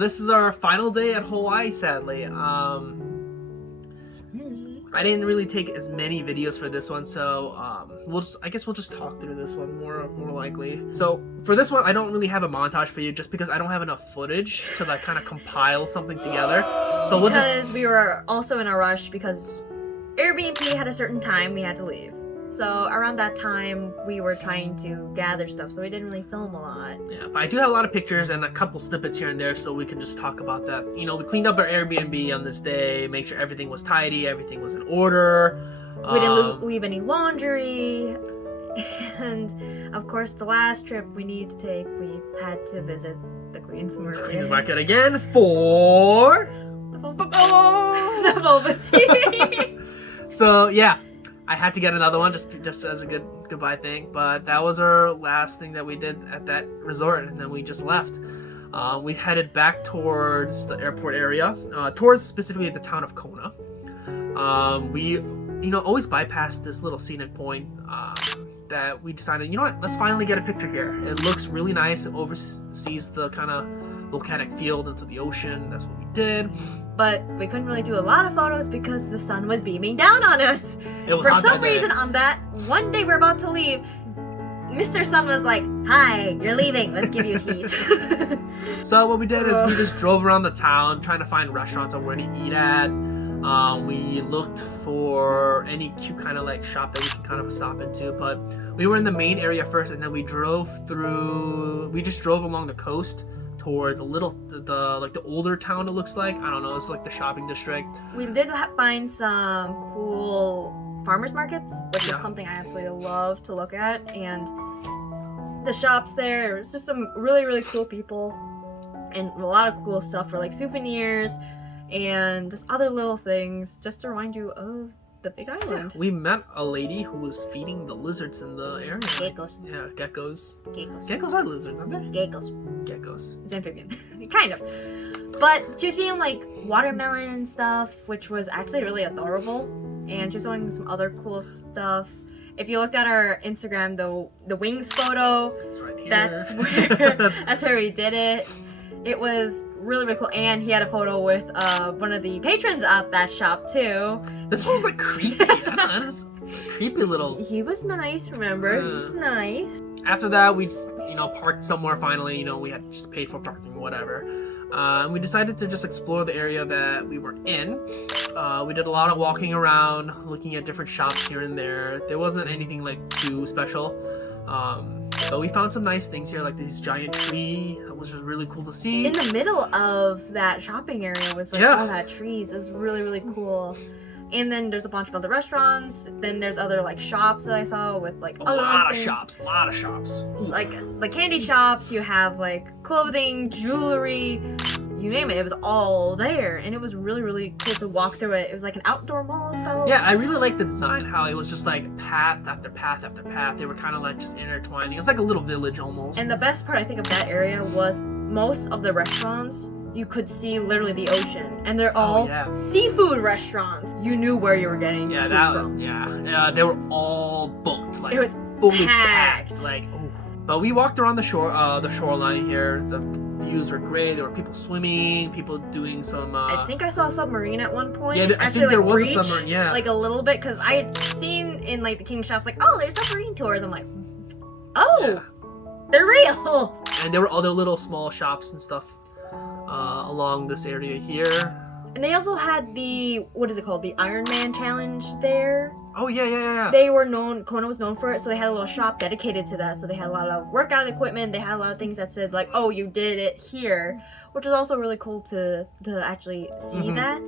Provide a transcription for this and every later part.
this is our final day at Hawaii, sadly. I didn't really take as many videos for this one, so I guess we'll just talk through this one more likely. So for this one, I don't really have a montage for you just because I don't have enough footage to like kind of compile something together. So because we were also in a rush because Airbnb had a certain time we had to leave. So around that time, we were trying to gather stuff, so we didn't really film a lot. Yeah, but I do have a lot of pictures and a couple snippets here and there, so we can just talk about that. You know, we cleaned up our Airbnb on this day, make sure everything was tidy, everything was in order. We didn't leave any laundry. And, of course, the last trip we needed to take, we had to visit the Queen's Market. Queen's Market again for... the boba tea. So, yeah. I had to get another one just as a goodbye thing, but that was our last thing that we did at that resort, and then we just left. We headed back towards the airport area, towards specifically the town of Kona. We, always bypassed this little scenic point that we decided, you know what, let's finally get a picture here. It looks really nice. It oversees the kind of volcanic field into the ocean. That's what we did. But we couldn't really do a lot of photos because the sun was beaming down on us. It was For hot some that day. reason, on that one day we're about to leave, Mr. Sun was like, "Hi, you're leaving. Let's give you heat." So what we did is we just drove around the town trying to find restaurants on where to eat at. We looked for any cute kind of like shop that we can kind of stop into, but we were in the main area first, and then we drove along the coast towards a little the older town. It looks like, I don't know, it's like the shopping district. We did find some cool farmers markets, which is something I absolutely love to look at, and the shops there, it's just some really, really cool people and a lot of cool stuff for like souvenirs and just other little things just to remind you of the Big Island. We met a lady who was feeding the lizards in the area. Geckos. Yeah, geckos. Geckos. Geckos are lizards, aren't they? Geckos. Geckos. It's amphibian. Kind of. But she was feeding like watermelon and stuff, which was actually really adorable. And she was showing some other cool stuff. If you looked at our Instagram, the wings photo, It's right here. that's where we did it. It was really, really cool. And he had a photo with one of the patrons at that shop too. This one was like creepy. I don't know, this creepy little. He was nice, remember? He was nice. After that, we parked somewhere finally. We had just paid for parking, whatever. And we decided to just explore the area that we were in. We did a lot of walking around, looking at different shops here and there. There wasn't anything like too special. But we found some nice things here, like this giant tree, which was really cool to see. In the middle of that shopping area was like all that trees. It was really, really cool. And then there's a bunch of other restaurants. Then there's other like shops that I saw with like a lot of shops. Like the candy shops, you have like clothing, jewelry, you name it. It was all there, and it was really, really cool to walk through it. It was like an outdoor mall, it felt. Yeah, I really liked the design, how it was just like path after path after path. They were kind of like just intertwining. It was like a little village almost. And the best part I think of that area was most of the restaurants you could see literally the ocean, and they're all seafood restaurants. You knew where you were getting food from. Yeah, they were all booked. Like it was fully packed. Like, ooh. But we walked around the shoreline here. The views were great. There were people swimming, people doing some. I think I saw a submarine at one point. Yeah, I think there was a submarine. Yeah, like a little bit, because I had seen in like the king shops, like, oh, there's submarine tours. I'm like, oh, they're real. And there were other little small shops and stuff along this area here. And they also had the, what is it called, the Iron Man challenge there. Oh yeah. They were known, Kona was known for it, so they had a little shop dedicated to that. So they had a lot of workout equipment. They had a lot of things that said like, oh, you did it here, which was also really cool to actually see that.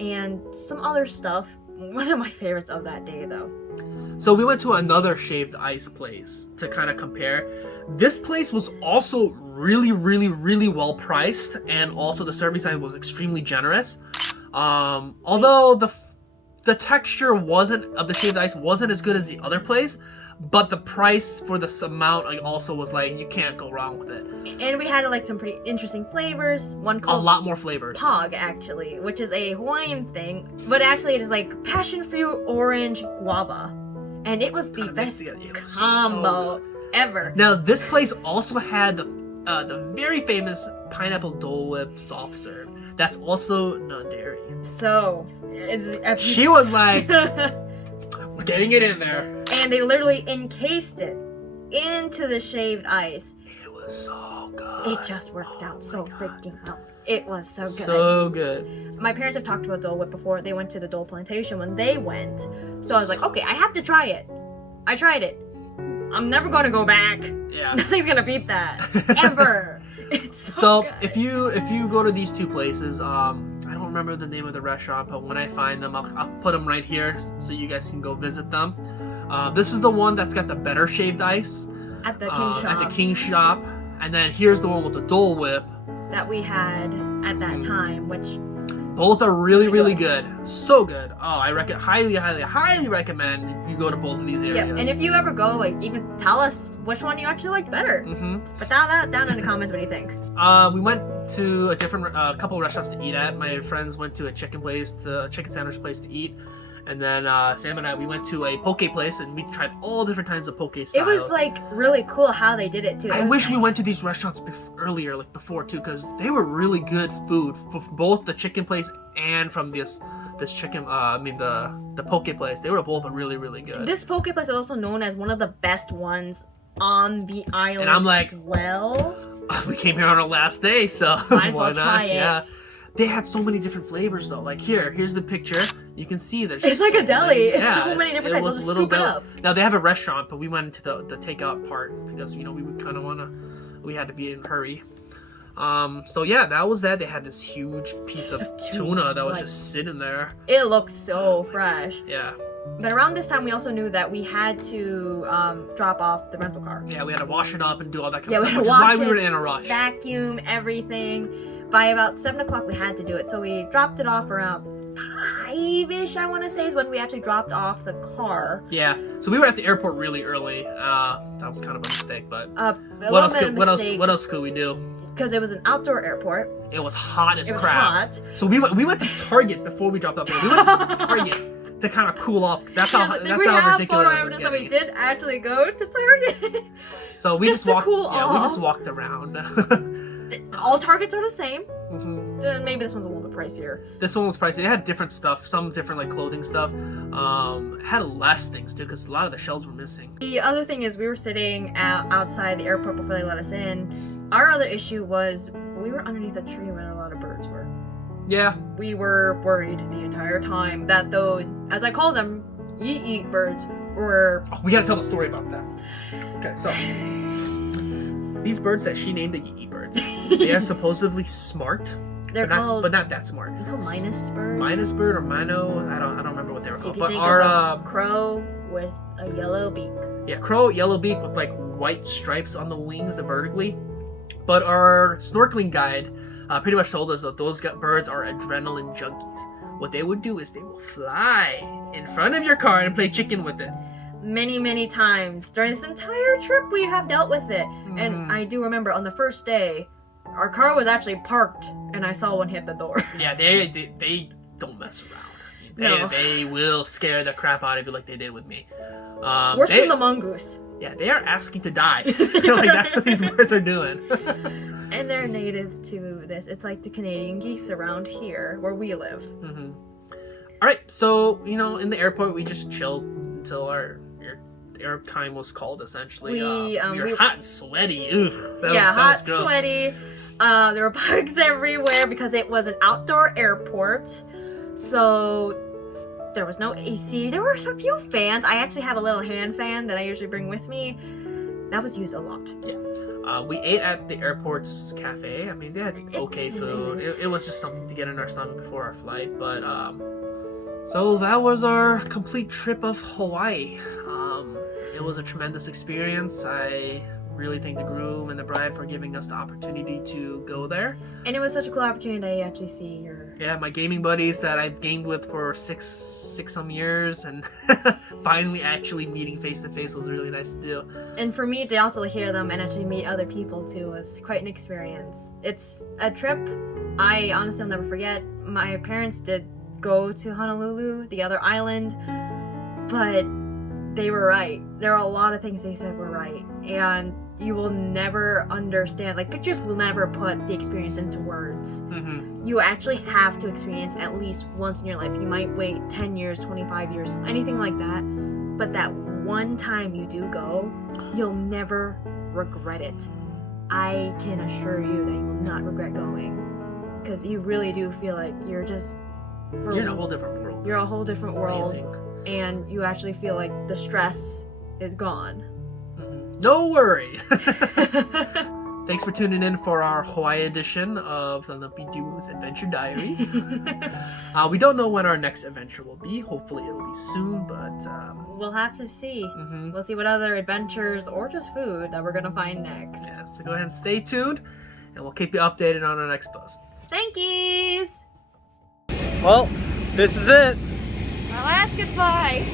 And some other stuff. One of my favorites of that day though. So we went to another shaved ice place to kind of compare. This place was also really, really, really well priced, and also the service side was extremely generous. Although the texture of the shaved ice wasn't as good as the other place, but the price for this amount also was like, you can't go wrong with it. And we had like some pretty interesting flavors. One called a lot more flavors. Pog, actually, which is a Hawaiian thing, but actually it is like passion fruit, orange, guava, and it was the best combo ever. Now this place also had the very famous pineapple Dole Whip soft serve. That's also non-dairy. So, She was like, we're getting it in there. And they literally encased it into the shaved ice. It was so good. It just worked out so freaking well. It was so good. So good. My parents have talked about Dole Whip before. They went to the Dole Plantation when they went. So I was like, okay, I have to try it. I tried it. I'm never going to go back. Yeah. Nothing's going to beat that. Ever. It's so good. if you go to these two places, I don't remember the name of the restaurant, but when I find them, I'll put them right here so you guys can go visit them. This is the one that's got the better shaved ice. At the King Shop. At the King Shop. And then here's the one with the Dole Whip. That we had at that time, which... Both are really good. So good. Oh, I highly recommend you go to both of these areas. Yeah, and if you ever go, like, even tell us which one you actually liked better. Mm-hmm. But down in the comments, what do you think? We went to a different couple of restaurants to eat at. My friends went to a chicken sandwich place to eat. And then Sam and I, we went to a poke place, and we tried all different kinds of poke styles. It was, like, really cool how they did it, too. I wish we went to these restaurants earlier, like before, too, because they were really good food for both the chicken place and from this chicken, the poke place. They were both really good. This poke place is also known as one of the best ones on the island. And I'm like, as well, we came here on our last day, so might as well why not? try it. Yeah. They had so many different flavors though. Like here's the picture. You can see there's it's like a deli. It's yeah, so many different types. was Just a little scoop it deli. up. Now they have a restaurant, but we went into the takeout part because we would kind of we had to be in a hurry. So yeah, that was that. They had this huge piece of tuna that was just sitting there. It looked so fresh. Yeah. But around this time, we also knew that we had to drop off the rental car. Yeah, we had to wash it up and do all that kind Yeah, of we stuff, had to which is wash why we were it, in a rush. Vacuum everything. By about 7 o'clock, we had to do it. So we dropped it off around 5-ish, I want to say, is when we actually dropped off the car. Yeah. So we were at the airport really early. That was kind of a mistake, but what else could we do? Because it was an outdoor airport. It was hot as It was crap. hot. So we went to Target before we dropped off there. We went to Target to kind of cool off. That's how we ridiculous have it photo is evidence that we getting. did actually go to Target. So we Just to walked. cool Yeah, we off. just walked around. All Targets are the same. Mm-hmm. Maybe this one's a little bit pricier. This one was pricey. It had different stuff, some different like clothing stuff. It had less things too, because a lot of the shelves were missing. The other thing is we were sitting outside the airport before they let us in. Our other issue was we were underneath a tree where a lot of birds were. Yeah. We were worried the entire time that those, as I call them, yeet birds were... Oh, we gotta tell the story about that. Okay, so these birds that she named the yeet birds, they are supposedly smart. They're called... but not that smart. They're called Minus birds. Minus bird or Mino, I don't remember what they were If called. you But think our of a crow with a yellow beak. yeah, crow, yellow beak with like white stripes on the wings vertically. But our snorkeling guide pretty much told us that those birds are adrenaline junkies. What they would do is they will fly in front of your car and play chicken with it. Many times during this entire trip we have dealt with it. And I do remember on the first day, our car was actually parked and I saw one hit the door. Yeah, they don't mess around. No. They will scare the crap out of you like they did with me. Worse than the mongoose. Yeah, they are asking to die. Like that's what these birds are doing. And they're native to this. It's like the Canadian geese around here where we live. Mm-hmm. All right, so in the airport we just chilled until our air time was called. Essentially, we were hot and sweaty. Ugh, that was gross. Sweaty. There were bugs everywhere because it was an outdoor airport. So there was no AC. There were a few fans. I actually have a little hand fan that I usually bring with me. That was used a lot. Yeah. We ate at the airport's cafe. I mean, they had okay food. It was just something to get in our stomach before our flight. But so that was our complete trip of Hawaii. It was a tremendous experience. I really thank the groom and the bride for giving us the opportunity to go there. And it was such a cool opportunity to actually see your... Yeah, my gaming buddies that I've gamed with for six some years, and finally actually meeting face to face was really nice to do. And for me to also hear them and actually meet other people too was quite an experience. It's a trip I honestly will never forget. My parents did go to Honolulu, the other island, but they were right. There are a lot of things they said were right. And you will never understand. Like, pictures will never put the experience into words. You actually have to experience at least once in your life. You might wait 10 years, 25 years, anything like that. But that one time you do go, you'll never regret it. I can assure you that you will not regret going. Because you really do feel like you're just... You're in a whole different world. You're a whole different world. Amazing. And you actually feel like the stress is gone. No worry. Thanks for tuning in for our Hawaii edition of the Lumpy Doo's Adventure Diaries. We don't know when our next adventure will be. Hopefully it'll be soon, but... we'll have to see. We'll see what other adventures or just food that we're going to find next. Yeah, so go ahead and stay tuned, and we'll keep you updated on our next post. Thankies! Well, this is it. Our last goodbye.